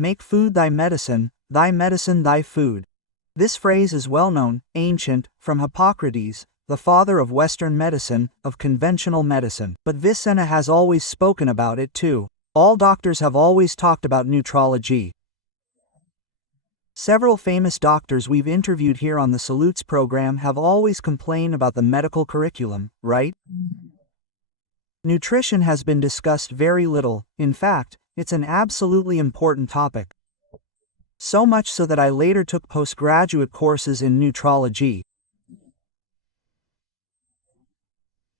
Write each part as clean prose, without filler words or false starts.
Make food thy medicine thy food. This phrase is well known, ancient, from Hippocrates, the father of Western medicine, of conventional medicine. But Vicenna has always spoken about it too. All doctors have always talked about nutrology. Several famous doctors we've interviewed here on the Salutes program have always complained about the medical curriculum, right? Nutrition has been discussed very little. In fact, it's an absolutely important topic. So much so that I later took postgraduate courses in nutrology.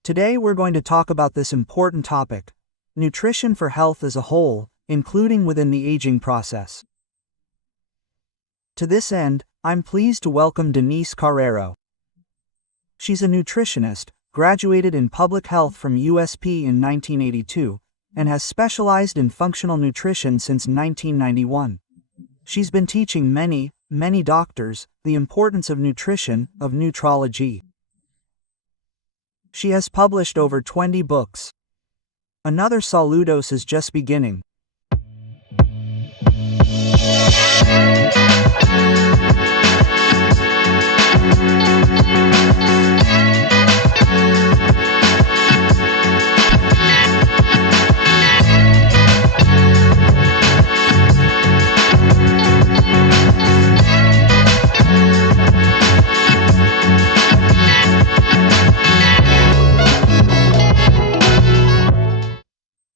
Today we're going to talk about this important topic, nutrition for health as a whole, including within the aging process. To this end, I'm pleased to welcome Denise Carrero. She's a nutritionist, graduated in public health from USP in 1982, and has specialized in functional nutrition since 1991. She's been teaching many doctors the importance of nutrition, of nutrology. She has published over 20 books. Another Saludos is just beginning.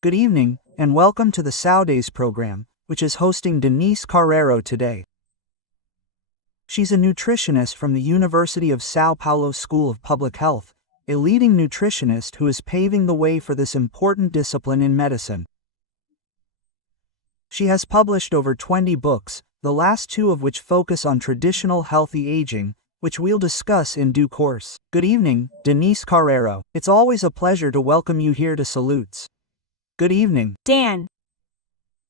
Good evening, and welcome to the Saudays program, which is hosting Denise Carrero today. She's a nutritionist from the University of São Paulo School of Public Health, a leading nutritionist who is paving the way for this important discipline in medicine. She has published over 20 books, the last two of which focus on traditional healthy aging, which we'll discuss in due course. Good evening, Denise Carrero. It's always a pleasure to welcome you here to Salutes. Good evening. Dan.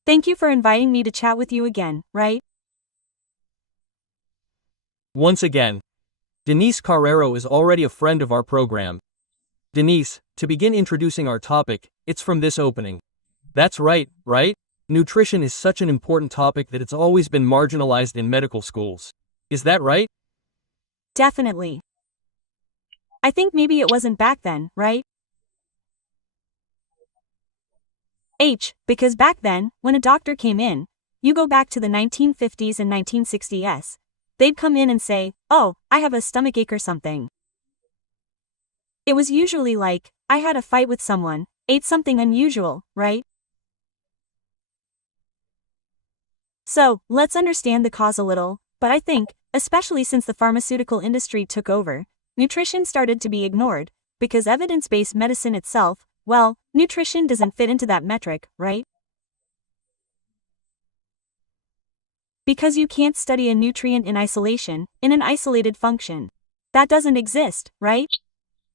Thank you for inviting me to chat with you again, right? Once again. Denise Carrero is already a friend of our program. Denise, to begin introducing our topic, it's from this opening. That's right? Nutrition is such an important topic that it's always been marginalized in medical schools. Is that right? Definitely. I think maybe it wasn't back then, right? Because back then, when a doctor came in, you go back to the 1950s and 1960s, they'd come in and say, "Oh, I have a stomachache or something." It was usually like, I had a fight with someone, ate something unusual, right? So, let's understand the cause a little, but I think, especially since the pharmaceutical industry took over, nutrition started to be ignored, because evidence-based medicine itself, well, nutrition doesn't fit into that metric, right? Because you can't study a nutrient in isolation, in an isolated function. That doesn't exist, right?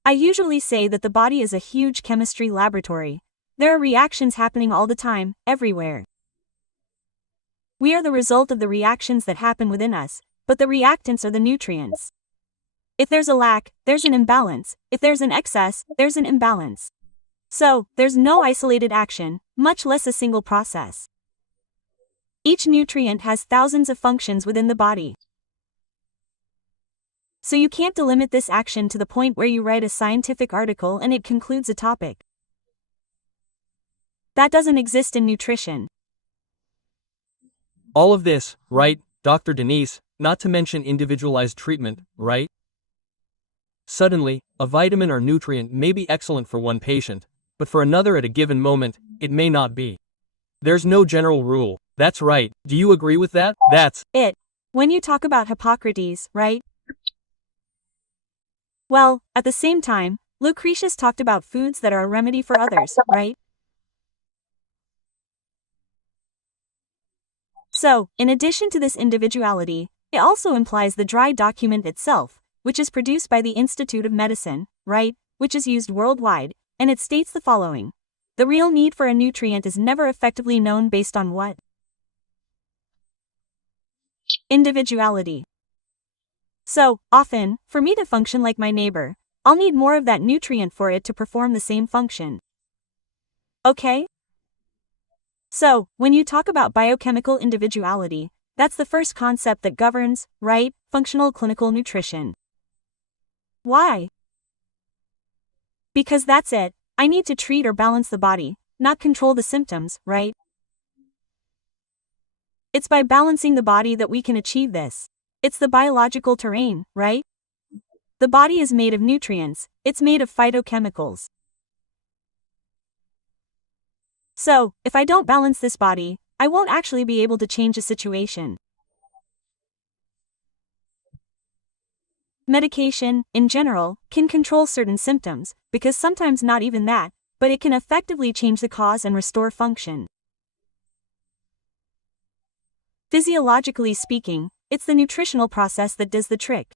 I usually say that the body is a huge chemistry laboratory. There are reactions happening all the time, everywhere. We are the result of the reactions that happen within us, but the reactants are the nutrients. If there's a lack, there's an imbalance. If there's an excess, there's an imbalance. So, there's no isolated action, much less a single process. Each nutrient has thousands of functions within the body. So you can't delimit this action to the point where you write a scientific article and it concludes a topic. That doesn't exist in nutrition. All of this, right, Dr. Denise, not to mention individualized treatment, right? Suddenly, a vitamin or nutrient may be excellent for one patient, but for another at a given moment, it may not be. There's no general rule. That's right. Do you agree with that? That's it. When you talk about Hippocrates, right? Well, at the same time, Lucretius talked about foods that are a remedy for others, right? So, in addition to this individuality, it also implies the dry document itself, which is produced by the Institute of Medicine, right, which is used worldwide, and it states the following. The real need for a nutrient is never effectively known based on what? Individuality. So, often, for me to function like my neighbor, I'll need more of that nutrient for it to perform the same function. Okay? So, when you talk about biochemical individuality, that's the first concept that governs, right, functional clinical nutrition. Why? Because that's it. I need to treat or balance the body, not control the symptoms, right? It's by balancing the body that we can achieve this. It's the biological terrain, right? The body is made of nutrients, it's made of phytochemicals. So, if I don't balance this body, I won't actually be able to change a situation. Medication, in general, can control certain symptoms, because sometimes not even that, but it can effectively change the cause and restore function. Physiologically speaking, it's the nutritional process that does the trick.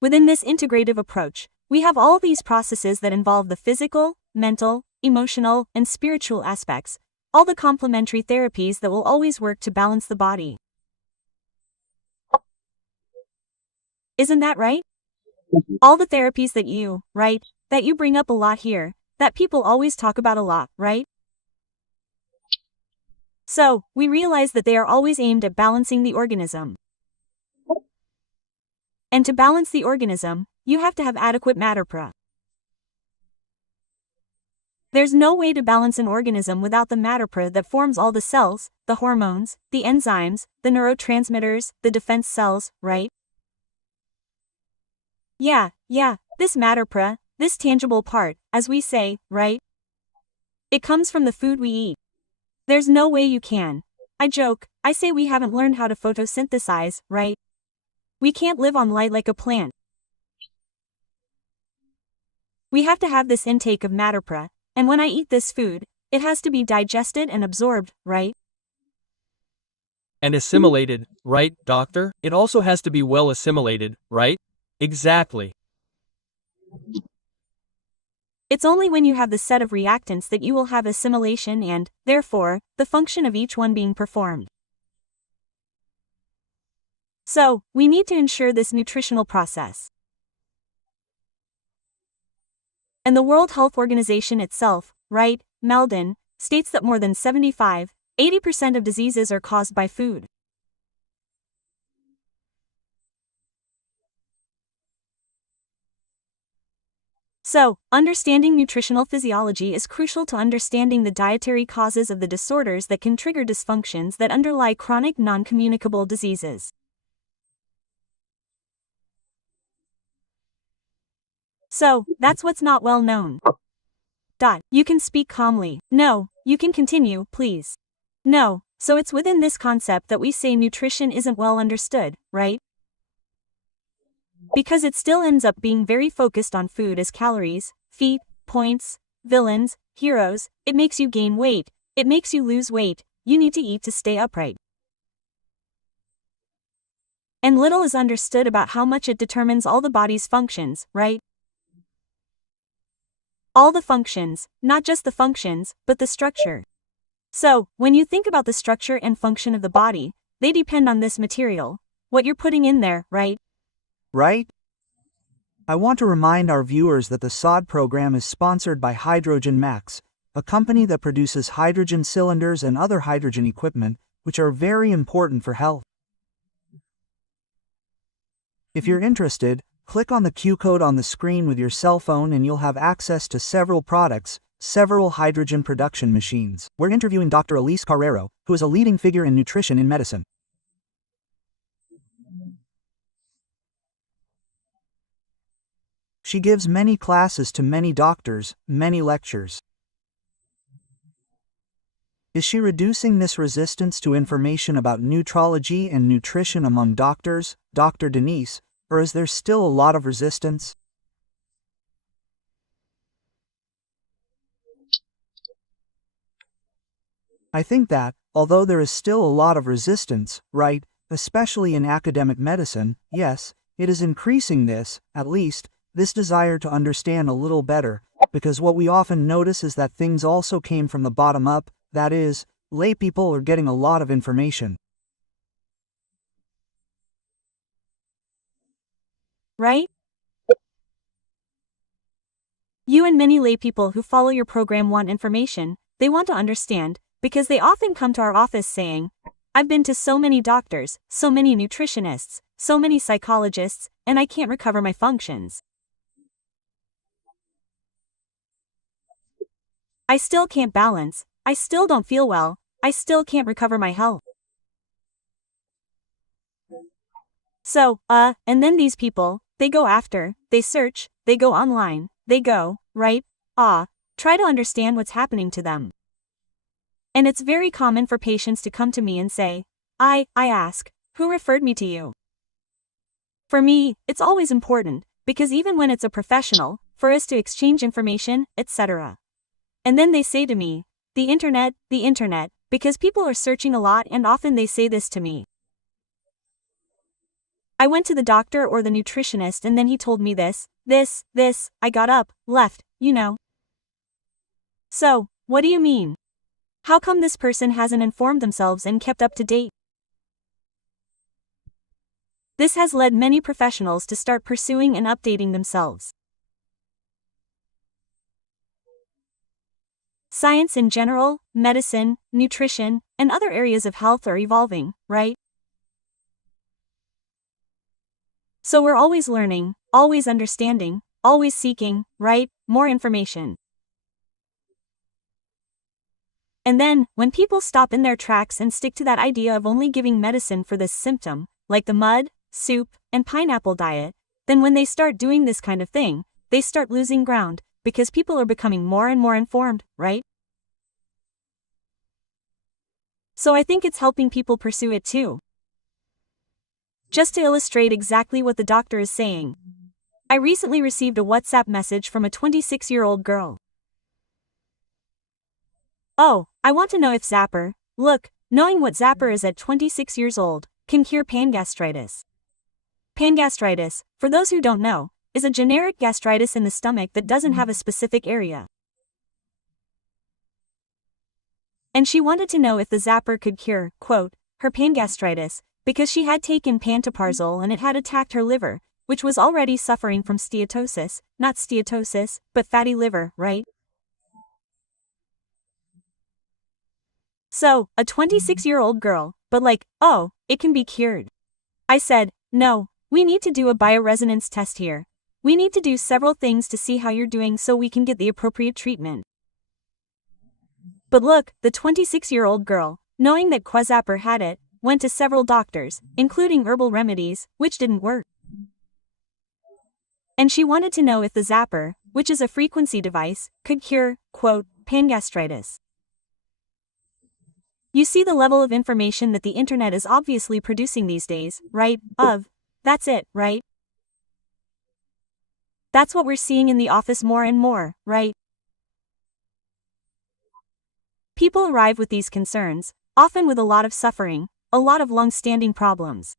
Within this integrative approach, we have all these processes that involve the physical, mental, emotional, and spiritual aspects, all the complementary therapies that will always work to balance the body. Isn't that right? All the therapies that you bring up a lot here, that people always talk about a lot, right? So, we realize that they are always aimed at balancing the organism. And to balance the organism, you have to have adequate matter. There's no way to balance an organism without the matter that forms all the cells, the hormones, the enzymes, the neurotransmitters, the defense cells, right? Yeah, this matter, this tangible part, as we say, right? It comes from the food we eat. There's no way you can. I joke, I say we haven't learned how to photosynthesize, right? We can't live on light like a plant. We have to have this intake of matter, and when I eat this food, it has to be digested and absorbed, right? And assimilated, right, doctor? It also has to be well assimilated, right? Exactly. It's only when you have the set of reactants that you will have assimilation and, therefore, the function of each one being performed. So, we need to ensure this nutritional process. And the World Health Organization itself, right, Meldon, states that more than 75–80% of diseases are caused by food. So, understanding nutritional physiology is crucial to understanding the dietary causes of the disorders that can trigger dysfunctions that underlie chronic non-communicable diseases. So, that's what's not well known. You can speak calmly. No, you can continue, please. No, so it's within this concept that we say nutrition isn't well understood, right? Because it still ends up being very focused on food as calories, feet, points, villains, heroes. It makes you gain weight, it makes you lose weight, you need to eat to stay upright. And little is understood about how much it determines all the body's functions, right? All the functions, not just the functions, but the structure. So, when you think about the structure and function of the body, they depend on this material, what you're putting in there, right? Right? I want to remind our viewers that the SOD program is sponsored by Hydrogen Max, a company that produces hydrogen cylinders and other hydrogen equipment, which are very important for health. If you're interested, click on the Q code on the screen with your cell phone and you'll have access to several products, several hydrogen production machines. We're interviewing Dr. Elise Carrero, who is a leading figure in nutrition in medicine. She gives many classes to many doctors, many lectures. Is she reducing this resistance to information about nutrology and nutrition among doctors, Dr. Denise, or is there still a lot of resistance? I think that, although there is still a lot of resistance, right, especially in academic medicine, yes, it is increasing this, at least, this desire to understand a little better, because what we often notice is that things also came from the bottom up, that is, lay people are getting a lot of information. Right? You and many laypeople who follow your program want information, they want to understand, because they often come to our office saying, I've been to so many doctors, so many nutritionists, so many psychologists, and I can't recover my functions. I still can't balance, I still don't feel well, I still can't recover my health. So, and then these people, they go after, they search, they go online, they go, right, try to understand what's happening to them. And it's very common for patients to come to me and say, I ask, who referred me to you? For me, it's always important, because even when it's a professional, for us to exchange information, etc. And then they say to me, the internet, because people are searching a lot and often they say this to me. I went to the doctor or the nutritionist and then he told me this, I got up, left, you know. So, what do you mean? How come this person hasn't informed themselves and kept up to date? This has led many professionals to start pursuing and updating themselves. Science in general, medicine, nutrition, and other areas of health are evolving, right? So we're always learning, always understanding, always seeking, right, more information. And then, when people stop in their tracks and stick to that idea of only giving medicine for this symptom, like the mud, soup, and pineapple diet, then when they start doing this kind of thing, they start losing ground, because people are becoming more and more informed, right? So I think it's helping people pursue it too. Just to illustrate exactly what the doctor is saying, I recently received a WhatsApp message from a 26-year-old girl. Oh, I want to know if Zapper, look, knowing what Zapper is at 26 years old, can cure pangastritis. Pangastritis, for those who don't know, is a generic gastritis in the stomach that doesn't have a specific area. And she wanted to know if the Zapper could cure, quote, her pangastritis, because she had taken pantoprazole and it had attacked her liver, which was already suffering from steatosis, not steatosis, but fatty liver, right? So, a 26-year-old girl, but like, oh, it can be cured. I said, no, we need to do a bioresonance test here. We need to do several things to see how you're doing so we can get the appropriate treatment. But look, the 26-year-old girl, knowing that Zapper had it, went to several doctors, including herbal remedies, which didn't work. And she wanted to know if the Zapper, which is a frequency device, could cure, quote, pangastritis. You see the level of information that the internet is obviously producing these days, right? That's it, right? That's what we're seeing in the office more and more, right? People arrive with these concerns, often with a lot of suffering, a lot of long-standing problems.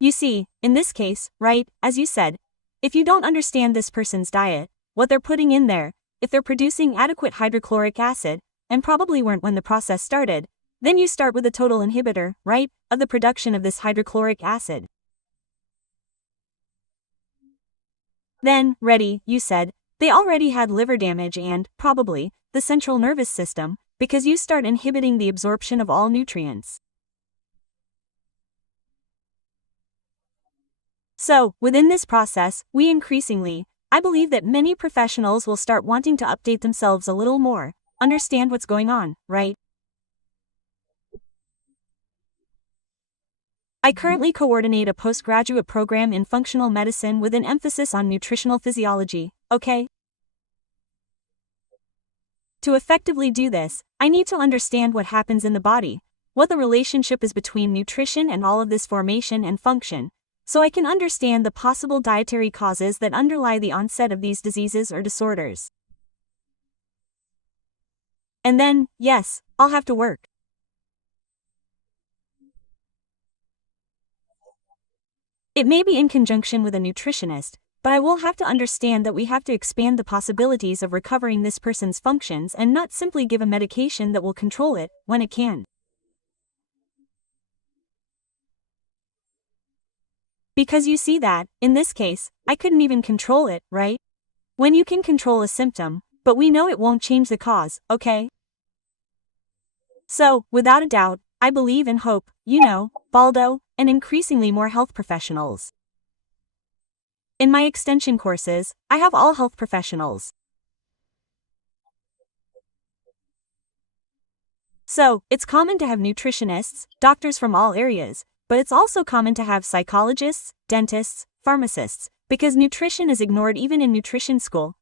You see, in this case, right, as you said, if you don't understand this person's diet, what they're putting in there, if they're producing adequate hydrochloric acid, and probably weren't when the process started, then you start with a total inhibitor, right, of the production of this hydrochloric acid. Then, ready, you said, they already had liver damage and, probably, the central nervous system, because you start inhibiting the absorption of all nutrients. So, within this process, I believe that many professionals will start wanting to update themselves a little more, understand what's going on, right? I currently coordinate a postgraduate program in functional medicine with an emphasis on nutritional physiology, okay? To effectively do this, I need to understand what happens in the body, what the relationship is between nutrition and all of this formation and function, so I can understand the possible dietary causes that underlie the onset of these diseases or disorders. And then, yes, I'll have to work. It may be in conjunction with a nutritionist, but I will have to understand that we have to expand the possibilities of recovering this person's functions and not simply give a medication that will control it, when it can. Because you see that, in this case, I couldn't even control it, right? When you can control a symptom, but we know it won't change the cause, okay? So, without a doubt, I believe and hope, Baldo, and increasingly more health professionals. In my extension courses, I have all health professionals. So, it's common to have nutritionists, doctors from all areas, but it's also common to have psychologists, dentists, pharmacists, because nutrition is ignored even in nutrition school,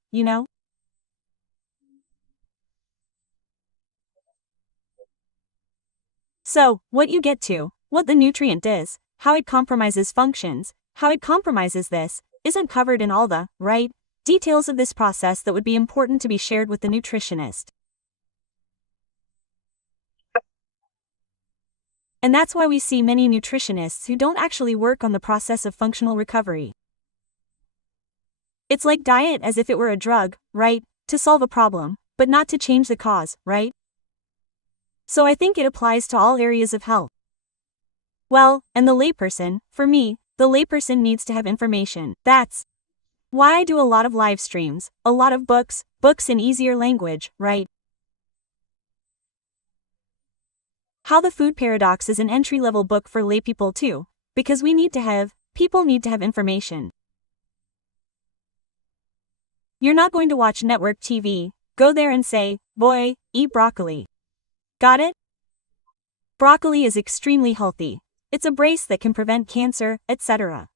So, what you get to, what the nutrient is, how it compromises functions, how it compromises this, isn't covered in all the, right, details of this process that would be important to be shared with the nutritionist. And that's why we see many nutritionists who don't actually work on the process of functional recovery. It's like diet as if it were a drug, right, to solve a problem, but not to change the cause, right? So I think it applies to all areas of health. Well, and the layperson, for me, the layperson needs to have information. That's why I do a lot of live streams, a lot of books in easier language, right? How the Food Paradox is an entry-level book for laypeople too, because people need to have information. You're not going to watch network TV, go there and say, boy, eat broccoli. Got it? Broccoli is extremely healthy. It's a brace that can prevent cancer, etc.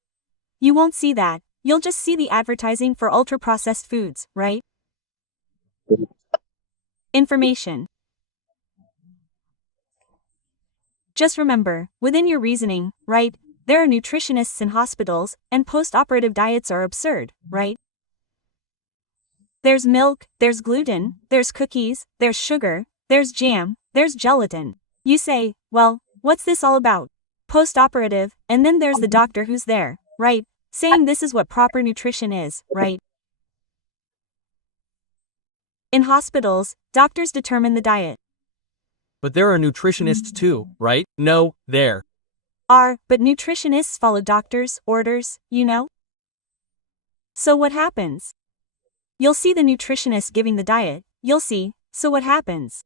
You won't see that, you'll just see the advertising for ultra-processed foods, right? Information. Just remember, within your reasoning, right, there are nutritionists in hospitals, and post-operative diets are absurd, right? There's milk, there's gluten, there's cookies, there's sugar, there's jam, there's gelatin. You say, well, what's this all about? Post-operative, and then there's the doctor who's there, right, saying this is what proper nutrition is, right? In hospitals, doctors determine the diet. But there are nutritionists too, right? No, there are, but nutritionists follow doctors' orders, So what happens? You'll see the nutritionist giving the diet, so what happens?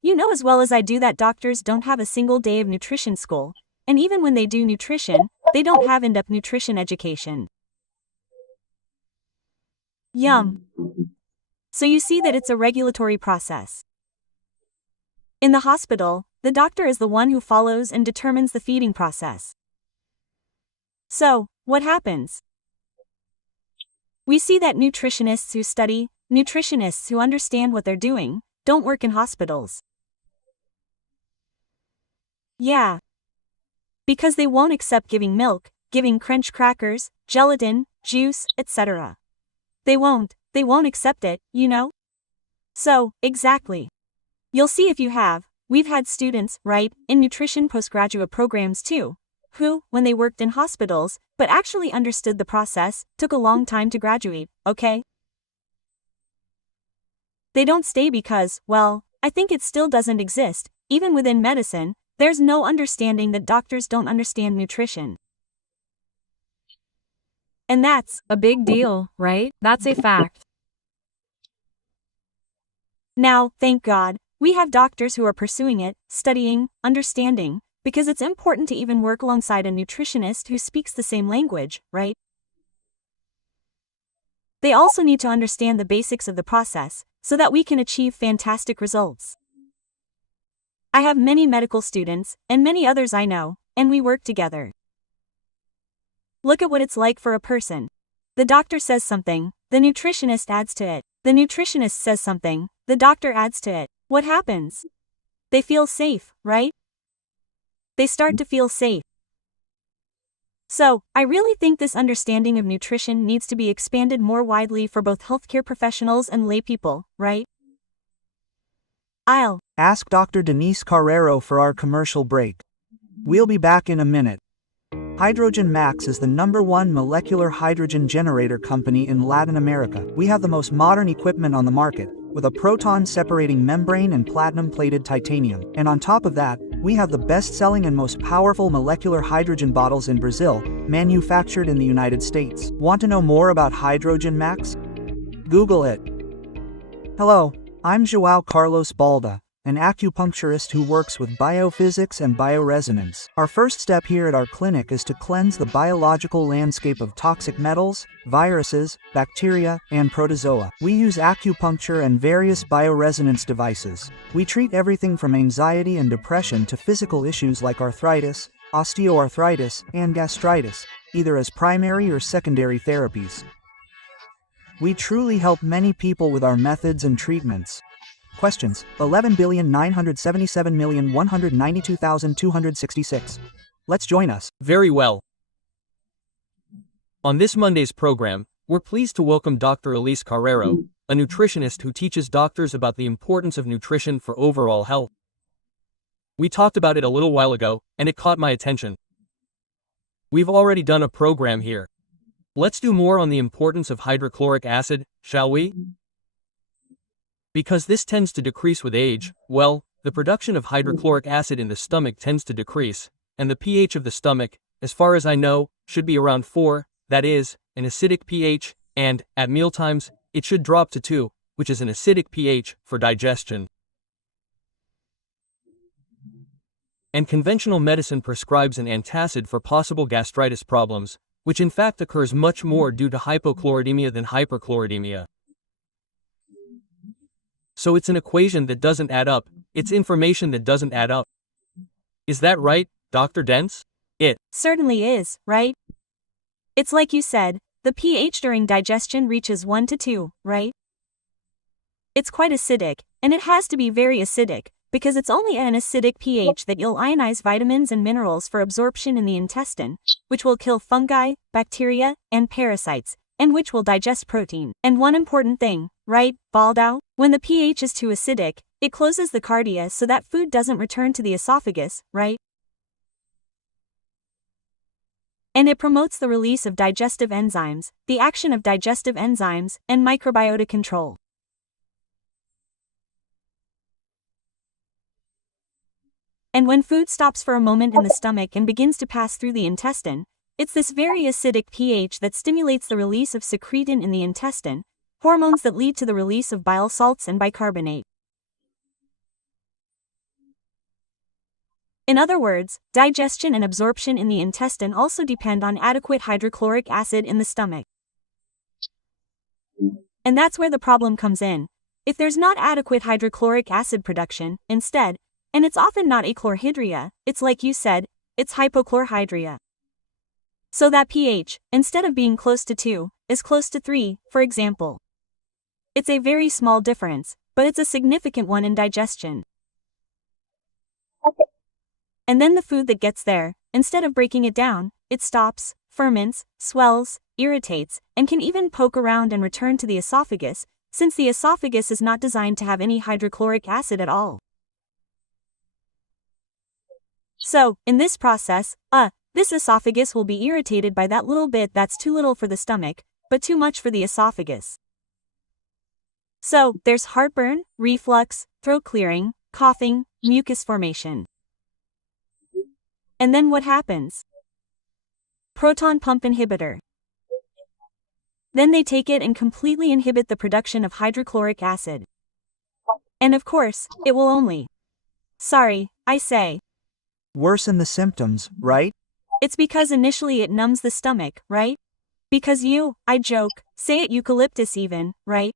You know as well as I do that doctors don't have a single day of nutrition school, and even when they do nutrition, they don't have in-depth nutrition education. Yum. So you see that it's a regulatory process. In the hospital, the doctor is the one who follows and determines the feeding process. So, what happens? We see that nutritionists who study, nutritionists who understand what they're doing, don't work in hospitals. Yeah. Because they won't accept giving milk, giving crunch crackers, gelatin, juice, etc. They won't accept it, So, exactly. You'll see if you have, we've had students, right, in nutrition postgraduate programs too, who, when they worked in hospitals, but actually understood the process, took a long time to graduate, okay? They don't stay because, well, I think it still doesn't exist, even within medicine, there's no understanding that doctors don't understand nutrition. And that's a big deal, right? That's a fact. Now, thank God, we have doctors who are pursuing it, studying, understanding, because it's important to even work alongside a nutritionist who speaks the same language, right? They also need to understand the basics of the process, so that we can achieve fantastic results. I have many medical students, and many others I know, and we work together. Look at what it's like for a person. The doctor says something, the nutritionist adds to it. The nutritionist says something, the doctor adds to it. What happens? They feel safe, right? They start to feel safe. So, I really think this understanding of nutrition needs to be expanded more widely for both healthcare professionals and laypeople, right? I'll ask Dr. Denise Carrero for our commercial break. We'll be back in a minute. Hydrogen Max is the #1 molecular hydrogen generator company in Latin America. We have the most modern equipment on the market, with a proton-separating membrane and platinum-plated titanium. And on top of that, We have the best-selling and most powerful molecular hydrogen bottles in Brazil, manufactured in the United States. Want to know more about Hydrogen Max? Google it. Hello, I'm João Carlos Balda, an acupuncturist who works with biophysics and bioresonance. Our first step here at our clinic is to cleanse the biological landscape of toxic metals, viruses, bacteria, and protozoa. We use acupuncture and various bioresonance devices. We treat everything from anxiety and depression to physical issues like arthritis, osteoarthritis, and gastritis, either as primary or secondary therapies. We truly help many people with our methods and treatments. Questions: 11,977,192,266. Let's join us. Very well. On this Monday's program, we're pleased to welcome Dr. Elise Carrero, a nutritionist who teaches doctors about the importance of nutrition for overall health. We talked about it a little while ago, and it caught my attention. We've already done a program here. Let's do more on the importance of hydrochloric acid, shall we? Because this tends to decrease with age, well, the production of hydrochloric acid in the stomach tends to decrease, and the pH of the stomach, as far as I know, should be around 4, that is, an acidic pH, and, at mealtimes, it should drop to 2, which is an acidic pH, for digestion. And conventional medicine prescribes an antacid for possible gastritis problems, which in fact occurs much more due to hypochloremia than hyperchloremia. So it's an equation that doesn't add up, it's information that doesn't add up. Is that right, Dr. Dents? It certainly is, right? It's like you said, the pH during digestion reaches 1 to 2, right? It's quite acidic, and it has to be very acidic, because it's only at an acidic pH that you'll ionize vitamins and minerals for absorption in the intestine, which will kill fungi, bacteria, and parasites, and which will digest protein. And one important thing, right, Baldo? When the pH is too acidic, it closes the cardia so that food doesn't return to the esophagus, right? And it promotes the release of digestive enzymes, the action of digestive enzymes, and microbiota control. And when food stops for a moment in the stomach and begins to pass through the intestine, it's this very acidic pH that stimulates the release of secretin in the intestine, hormones that lead to the release of bile salts and bicarbonate. In other words, digestion and absorption in the intestine also depend on adequate hydrochloric acid in the stomach. And that's where the problem comes in. If there's not adequate hydrochloric acid production, instead, and it's often not achlorhydria, it's like you said, it's hypochlorhydria. So that pH, instead of being close to 2, is close to 3, for example. It's a very small difference, but it's a significant one in digestion. And then the food that gets there, instead of breaking it down, it stops, ferments, swells, irritates, and can even poke around and return to the esophagus, since the esophagus is not designed to have any hydrochloric acid at all. So, in this process, this esophagus will be irritated by that little bit that's too little for the stomach, but too much for the esophagus. So, there's heartburn, reflux, throat clearing, coughing, mucus formation. And then what happens? Proton pump inhibitor. Then they take it and completely inhibit the production of hydrochloric acid. And of course, it will only, sorry, I say, worsen the symptoms, right? It's because initially it numbs the stomach, right? Because I joke, say it eucalyptus even, right?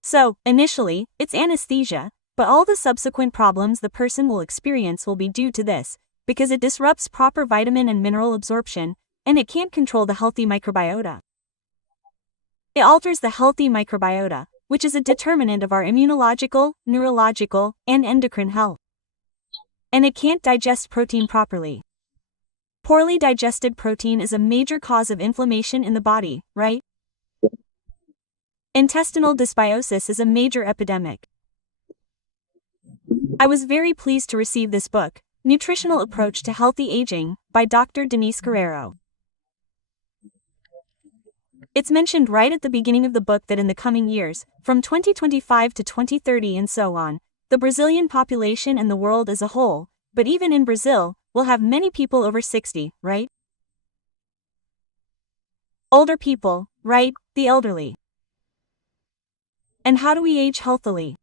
So, initially, it's anesthesia, but all the subsequent problems the person will experience will be due to this, because it disrupts proper vitamin and mineral absorption, and it can't control the healthy microbiota. It alters the healthy microbiota, which is a determinant of our immunological, neurological, and endocrine health. And it can't digest protein properly. Poorly digested protein is a major cause of inflammation in the body, right? Intestinal dysbiosis is a major epidemic. I was very pleased to receive this book, Nutritional Approach to Healthy Aging, by Dr. Denise Carrero. It's mentioned right at the beginning of the book that in the coming years, from 2025 to 2030 and so on, the Brazilian population and the world as a whole, but even in Brazil, we'll have many people over 60, right? Older people, right? The elderly. And how do we age healthily?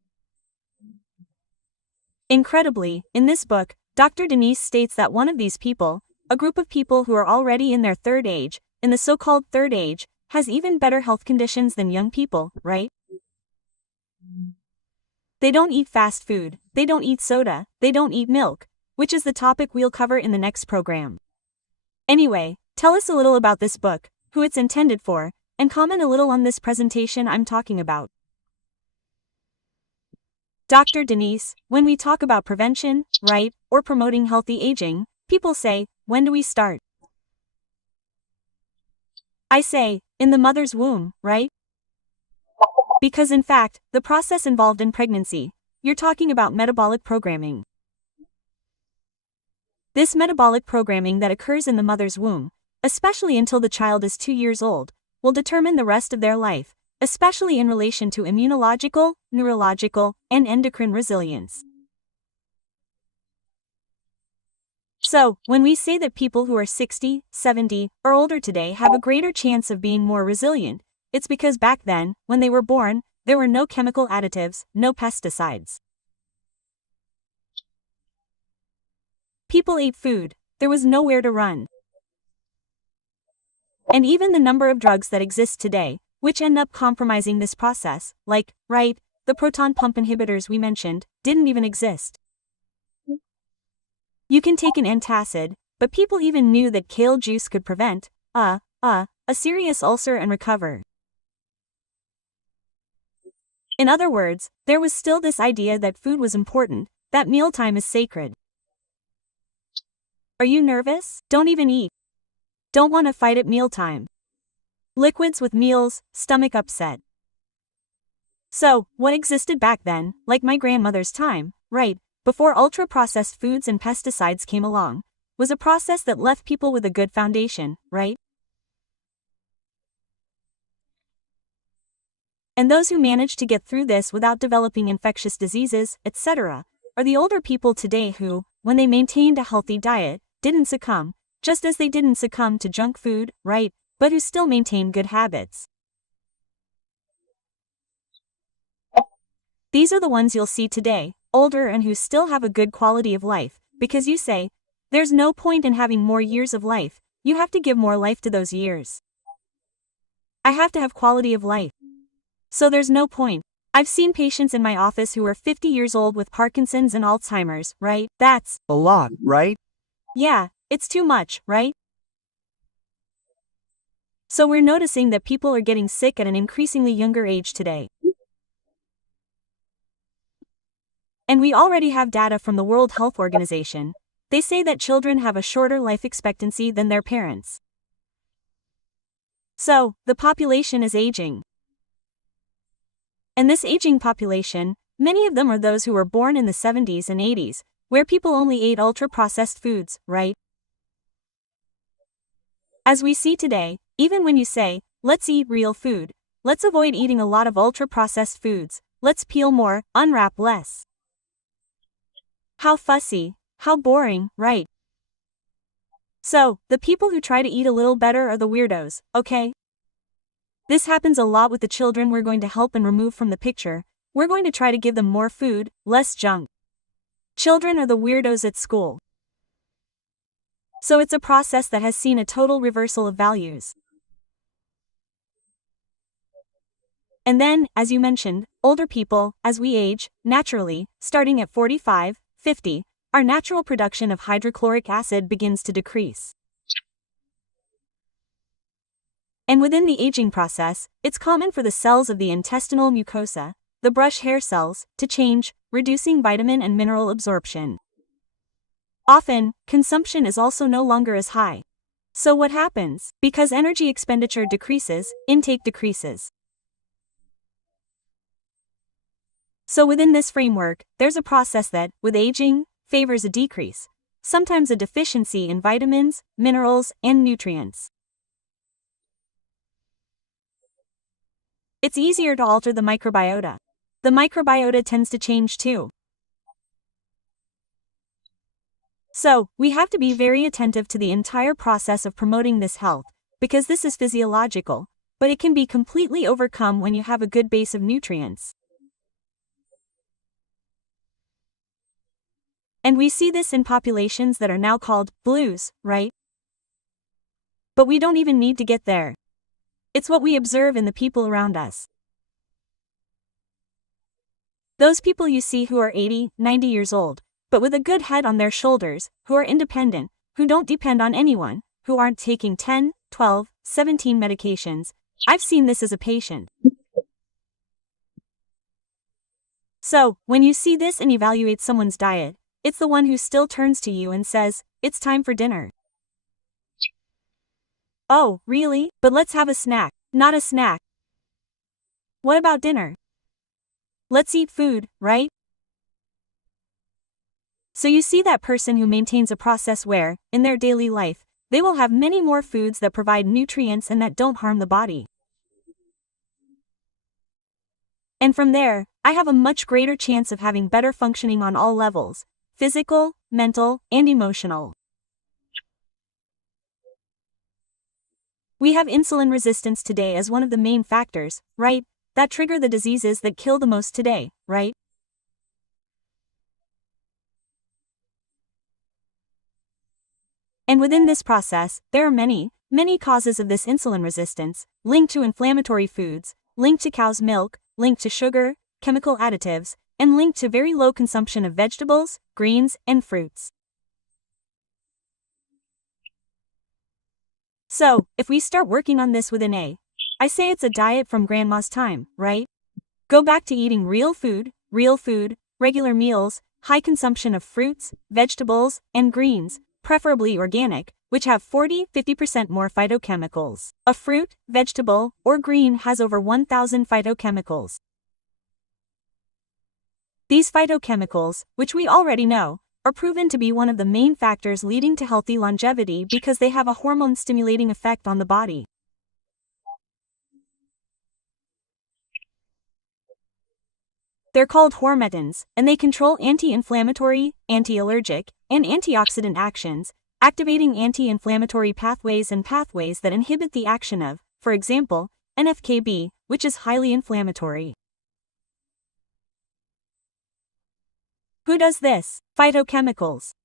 Incredibly, in this book, Dr. Denise states that one of these people, a group of people who are already in their third age, in the so-called third age, has even better health conditions than young people, right? They don't eat fast food, they don't eat soda, they don't eat milk, which is the topic we'll cover in the next program. Anyway, tell us a little about this book, who it's intended for, and comment a little on this presentation I'm talking about. Dr. Denise, when we talk about prevention, right, or promoting healthy aging, people say, when do we start? I say, in the mother's womb, right? Because in fact, the process involved in pregnancy, you're talking about metabolic programming. This metabolic programming that occurs in the mother's womb, especially until the child is 2 years old, will determine the rest of their life, especially in relation to immunological, neurological, and endocrine resilience. So, when we say that people who are 60, 70, or older today have a greater chance of being more resilient, it's because back then, when they were born, there were no chemical additives, no pesticides. People ate food, there was nowhere to run. And even the number of drugs that exist today, which end up compromising this process, like, right, the proton pump inhibitors we mentioned, didn't even exist. You can take an antacid, but people even knew that kale juice could prevent, a serious ulcer and recover. In other words, there was still this idea that food was important, that mealtime is sacred. Are you nervous? Don't even eat. Don't want to fight at mealtime. Liquids with meals, stomach upset. So, what existed back then, like my grandmother's time, right, before ultra-processed foods and pesticides came along, was a process that left people with a good foundation, right? And those who managed to get through this without developing infectious diseases, etc., are the older people today who, when they maintained a healthy diet, didn't succumb, just as they didn't succumb to junk food, right, but who still maintain good habits. These are the ones you'll see today, older and who still have a good quality of life, because you say, there's no point in having more years of life, you have to give more life to those years. I have to have quality of life. So there's no point. I've seen patients in my office who are 50 years old with Parkinson's and Alzheimer's, right? That's A lot, right? yeah, it's too much, right? So we're noticing that people are getting sick at an increasingly younger age today. And we already have data from the World Health Organization. They say that children have a shorter life expectancy than their parents. So, the population is aging. And this aging population, many of them are those who were born in the 70s and 80s, where people only ate ultra-processed foods, right? As we see today, even when you say, let's eat real food, let's avoid eating a lot of ultra-processed foods, let's peel more, unwrap less. How fussy, how boring, right? So, the people who try to eat a little better are the weirdos, okay? This happens a lot with the children we're going to help and remove from the picture. We're going to try to give them more food, less junk. Children are the weirdos at school. So it's a process that has seen a total reversal of values. And then, as you mentioned, older people, as we age, naturally, starting at 45, 50, our natural production of hydrochloric acid begins to decrease. And within the aging process, it's common for the cells of the intestinal mucosa, the brush hair cells, to change, reducing vitamin and mineral absorption. Often, consumption is also no longer as high. So what happens? Because energy expenditure decreases, intake decreases. So within this framework, there's a process that, with aging, favors a decrease, sometimes a deficiency in vitamins, minerals, and nutrients. It's easier to alter the microbiota. The microbiota tends to change too. So, we have to be very attentive to the entire process of promoting this health, because this is physiological, but it can be completely overcome when you have a good base of nutrients. And we see this in populations that are now called blues, right? But we don't even need to get there. It's what we observe in the people around us. Those people you see who are 80, 90 years old, but with a good head on their shoulders, who are independent, who don't depend on anyone, who aren't taking 10, 12, 17 medications. I've seen this as a patient. So, when you see this and evaluate someone's diet, it's the one who still turns to you and says, "It's time for dinner." Oh, really? But let's have a snack. Not a snack. What about dinner? Let's eat food, right? So you see that person who maintains a process where, in their daily life, they will have many more foods that provide nutrients and that don't harm the body. And from there, I have a much greater chance of having better functioning on all levels: physical, mental, and emotional. We have insulin resistance today as one of the main factors, right, that trigger the diseases that kill the most today, right? And within this process, there are many, many causes of this insulin resistance, linked to inflammatory foods, linked to cow's milk, linked to sugar, chemical additives, and linked to very low consumption of vegetables, greens, and fruits. So, if we start working on this within I say it's a diet from grandma's time, right? Go back to eating real food, regular meals, high consumption of fruits, vegetables, and greens, preferably organic, which have 40–50% more phytochemicals. A fruit, vegetable, or green has over 1,000 phytochemicals. These phytochemicals, which we already know, are proven to be one of the main factors leading to healthy longevity because they have a hormone-stimulating effect on the body. They're called hormetins, and they control anti-inflammatory, anti-allergic, and antioxidant actions, activating anti-inflammatory pathways and pathways that inhibit the action of, for example, NF-κB, which is highly inflammatory. Who does this? Phytochemicals.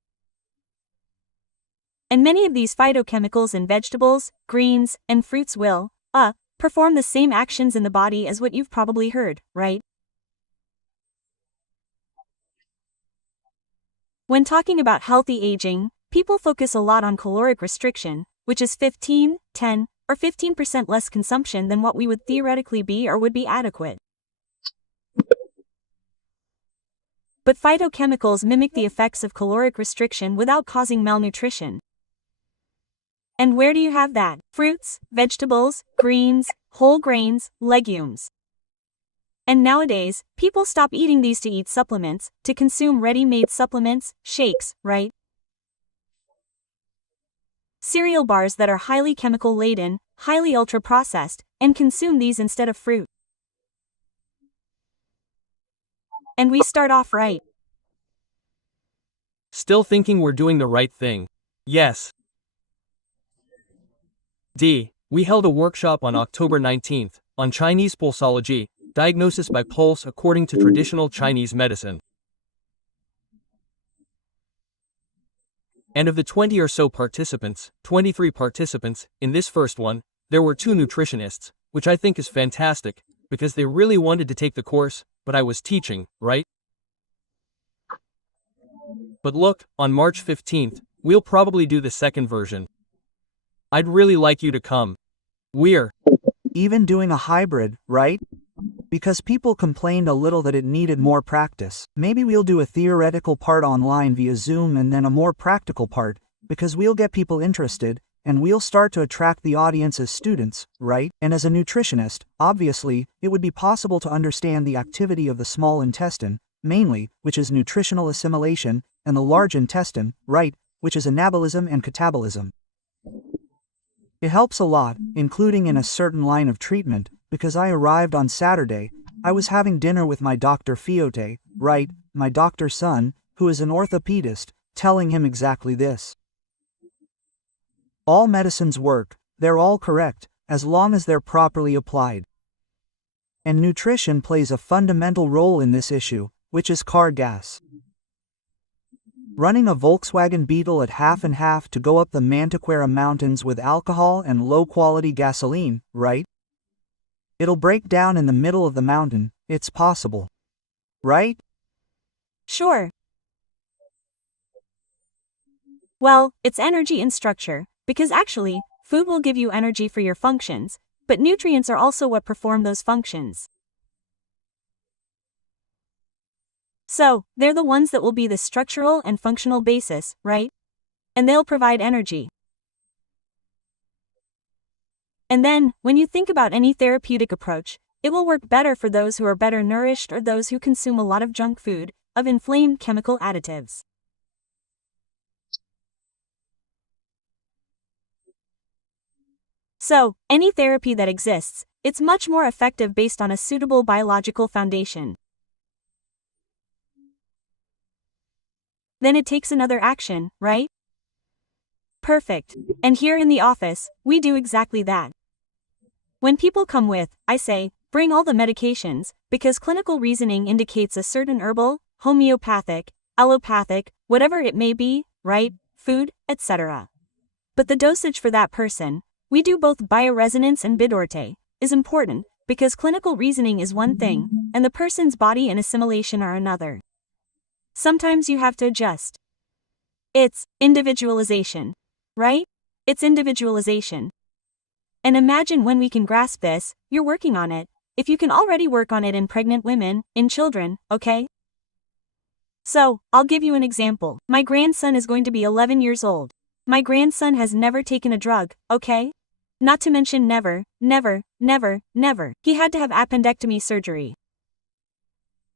And many of these phytochemicals in vegetables, greens, and fruits will, perform the same actions in the body as what you've probably heard, right? When talking about healthy aging, people focus a lot on caloric restriction, which is 15, 10, or 15% less consumption than what we would theoretically be or would be adequate. But phytochemicals mimic the effects of caloric restriction without causing malnutrition. And where do you have that? Fruits, vegetables, greens, whole grains, legumes. And nowadays, people stop eating these to eat supplements, to consume ready-made supplements, shakes, right? Cereal bars that are highly chemical-laden, highly ultra-processed, and consume these instead of fruit. And we start off right. Still thinking we're doing the right thing? Yes. We held a workshop on October 19th, on Chinese pulsology, diagnosis by pulse according to traditional Chinese medicine. And of the 20 or so participants, 23 participants, in this first one, there were 2 nutritionists, which I think is fantastic, because they really wanted to take the course, but I was teaching, right? But look, on March 15th, we'll probably do the second version. I'd really like you to come. We're even doing a hybrid, right? Because people complained a little that it needed more practice. Maybe we'll do a theoretical part online via Zoom and then a more practical part, because we'll get people interested, and we'll start to attract the audience as students, right? And as a nutritionist, obviously, it would be possible to understand the activity of the small intestine, mainly, which is nutritional assimilation, and the large intestine, right, which is anabolism and catabolism. It helps a lot, including in a certain line of treatment, because I arrived on Saturday, I was having dinner with my Dr. Fiote, right, my doctor's son, who is an orthopedist, telling him exactly this. All medicines work, they're all correct, as long as they're properly applied. And nutrition plays a fundamental role in this issue, which is car gas. Running a Volkswagen Beetle at half and half to go up the Mantiqueira Mountains with alcohol and low-quality gasoline, right? It'll break down in the middle of the mountain, it's possible. Right? Sure. Well, it's energy in structure, because actually, food will give you energy for your functions, but nutrients are also what perform those functions. So, they're the ones that will be the structural and functional basis, right? And they'll provide energy. And then, when you think about any therapeutic approach, it will work better for those who are better nourished or those who consume a lot of junk food, of inflamed chemical additives. So, any therapy that exists, it's much more effective based on a suitable biological foundation. Then it takes another action, right? Perfect. And here in the office, we do exactly that. When people come with, I say, bring all the medications, because clinical reasoning indicates a certain herbal, homeopathic, allopathic, whatever it may be, right, food, etc. But the dosage for that person, we do both bioresonance and Bidorte, is important, because clinical reasoning is one thing, and the person's body and assimilation are another. Sometimes you have to adjust. It's individualization, right? It's individualization. And imagine when we can grasp this, you're working on it, if you can already work on it in pregnant women, in children, okay? So, I'll give you an example. My grandson is going to be 11 years old. My grandson has never taken a drug, okay? Not to mention never. He had to have appendectomy surgery.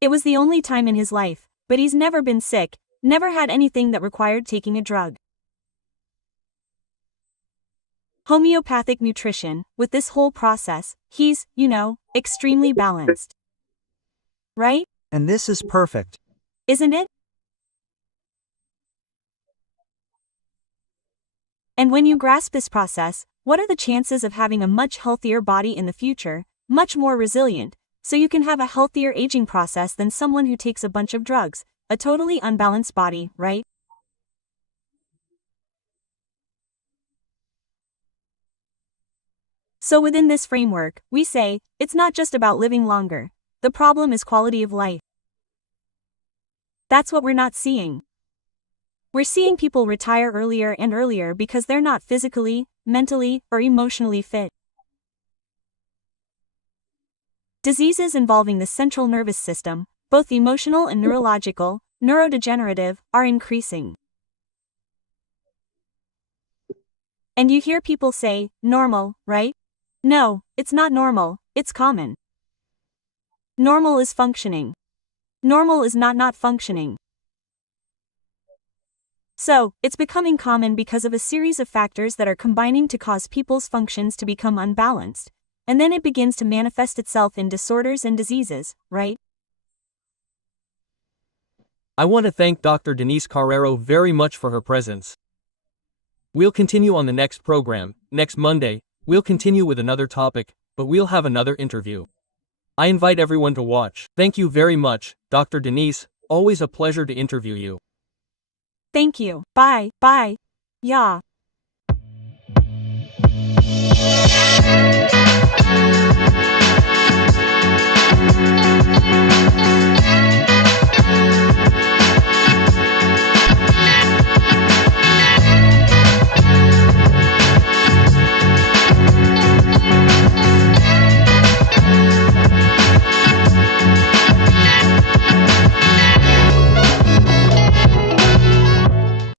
It was the only time in his life, but he's never been sick, never had anything that required taking a drug. Homeopathic nutrition, with this whole process, he's, extremely balanced. Right? And this is perfect. Isn't it? And when you grasp this process, what are the chances of having a much healthier body in the future, much more resilient, so you can have a healthier aging process than someone who takes a bunch of drugs, a totally unbalanced body, right? So within this framework, we say, it's not just about living longer. The problem is quality of life. That's what we're not seeing. We're seeing people retire earlier and earlier because they're not physically, mentally, or emotionally fit. Diseases involving the central nervous system, both emotional and neurological, neurodegenerative, are increasing. And you hear people say, normal, right? No, it's not normal, it's common. Normal is functioning. Normal is not functioning. So, it's becoming common because of a series of factors that are combining to cause people's functions to become unbalanced, and then it begins to manifest itself in disorders and diseases, right? I want to thank Dr. Denise Carrero very much for her presence. We'll continue on the next program. Next Monday, we'll continue with another topic, but we'll have another interview. I invite everyone to watch. Thank you very much, Dr. Denise, always a pleasure to interview you. Thank you. Bye. Yeah.